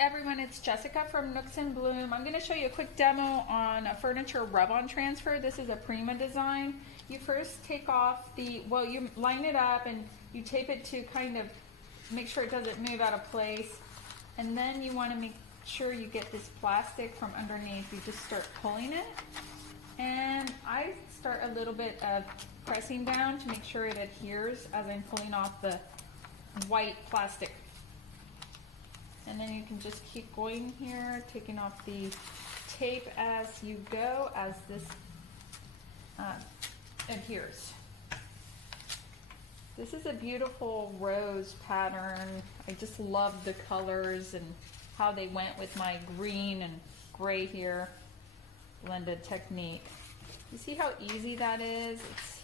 everyone, it's Jessica from Nooks and Bloom. I'm going to show you a quick demo on a furniture rub-on transfer. This is a Prima design. You first take off you line it up and you tape it to kind of make sure it doesn't move out of place. And then you want to make sure you get this plastic from underneath. You just start pulling it. And I start a little bit of pressing down to make sure it adheres as I'm pulling off the white plastic. And then you can just keep going here, taking off the tape as you go, as this adheres. This is a beautiful rose pattern. I just love the colors and how they went with my green and gray here. Blended technique. You see how easy that is? It's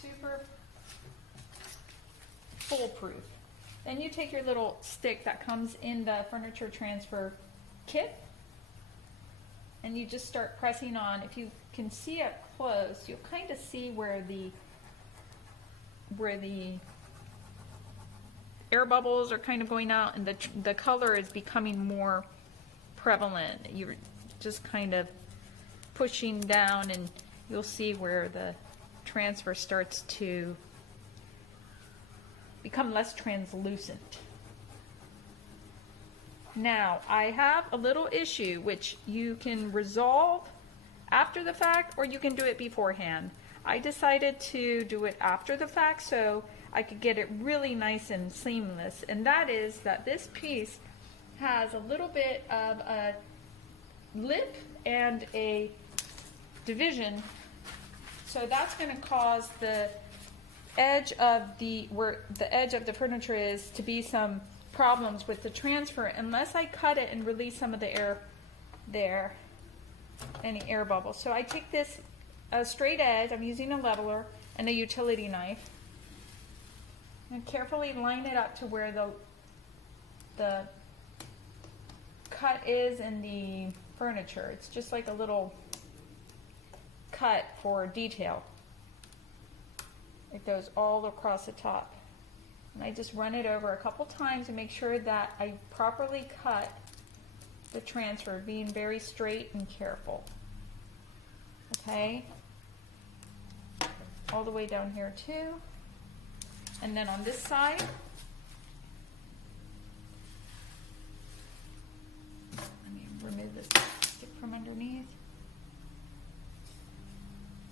super foolproof. Then you take your little stick that comes in the furniture transfer kit and you just start pressing on. If you can see up close, you'll kind of see where the air bubbles are kind of going out and the color is becoming more prevalent. You're just kind of pushing down and you'll see where the transfer starts to become less translucent. Now, I have a little issue which you can resolve after the fact or you can do it beforehand. I decided to do it after the fact so I could get it really nice and seamless, and that is that this piece has a little bit of a lip and a division, so that's going to cause the edge of where the edge of the furniture is to be some problems with the transfer unless I cut it and release some of the air there, any air bubbles. So I take this straight edge, I'm using a leveler and a utility knife, and carefully line it up to where the cut is in the furniture. It's just like a little cut for detail. It goes all across the top. And I just run it over a couple times to make sure that I properly cut the transfer, being very straight and careful. Okay? All the way down here too. And then on this side, let me remove this stick from underneath.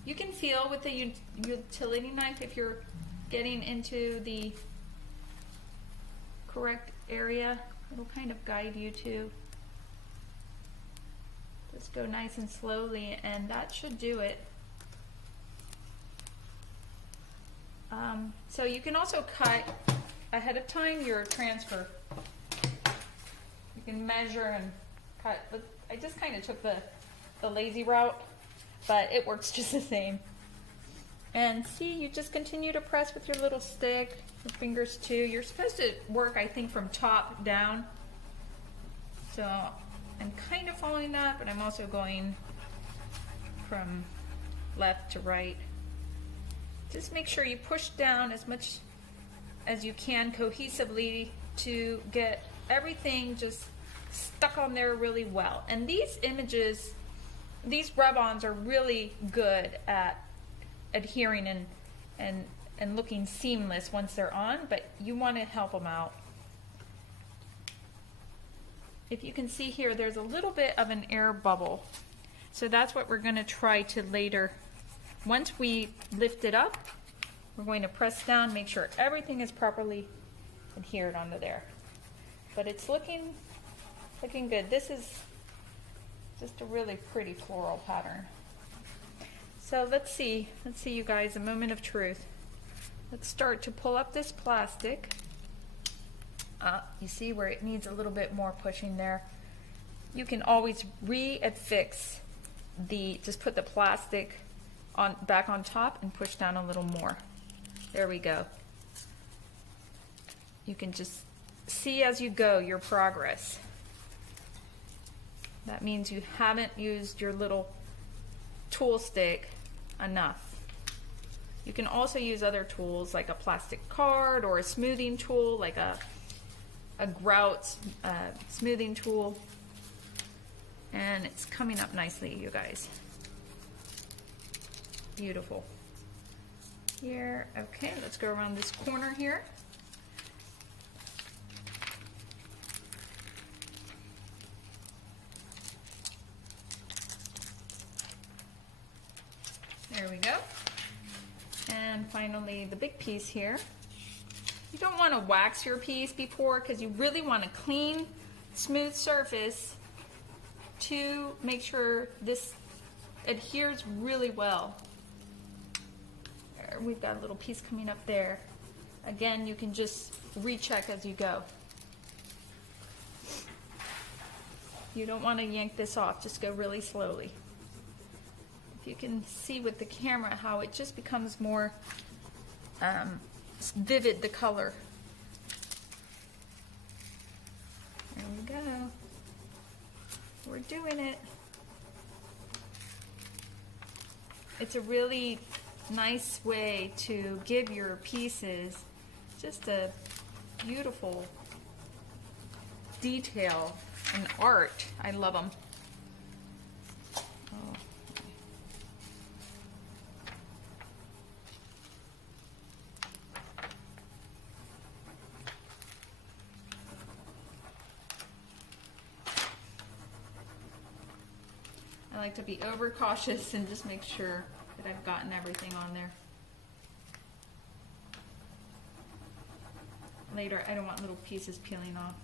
You can feel with the utility knife if you're getting into the correct area. It'll kind of guide you to just go nice and slowly, and that should do it. So you can also cut ahead of time your transfer. You can measure and cut, but I just kind of took the lazy route, but it works just the same. And see, you just continue to press with your little stick, your fingers too. You're supposed to work, I think, from top down. So I'm kind of following that, but I'm also going from left to right. Just make sure you push down as much as you can cohesively to get everything just stuck on there really well. And these images, these rub-ons are really good at adhering and looking seamless once they're on, but you want to help them out. If you can see here, there's a little bit of an air bubble. So that's what we're going to try to later. Once we lift it up, we're going to press down, make sure everything is properly adhered onto there. But it's looking good. This is just a really pretty floral pattern. So let's see you guys, a moment of truth. Let's start to pull up this plastic. You see where it needs a little bit more pushing there. You can always re-affix just put the plastic back on top and push down a little more. There we go. You can just see as you go your progress. That means you haven't used your little tool stick enough. You can also use other tools like a plastic card or a smoothing tool like a a grout smoothing tool, and it's coming up nicely, you guys. Beautiful. Here, okay, let's go around this corner here. There we go. And finally, the big piece here. You don't want to wax your piece before, because you really want a clean, smooth surface to make sure this adheres really well. There, we've got a little piece coming up there. Again, you can just recheck as you go. You don't want to yank this off, just go really slowly. You can see with the camera how it just becomes more vivid, the color. There we go. We're doing it. It's a really nice way to give your pieces just a beautiful detail and art. I love them. I like to be over cautious and just make sure that I've gotten everything on there. Later, I don't want little pieces peeling off.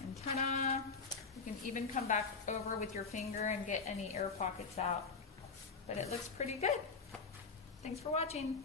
And ta-da! You can even come back over with your finger and get any air pockets out. But it looks pretty good. Thanks for watching.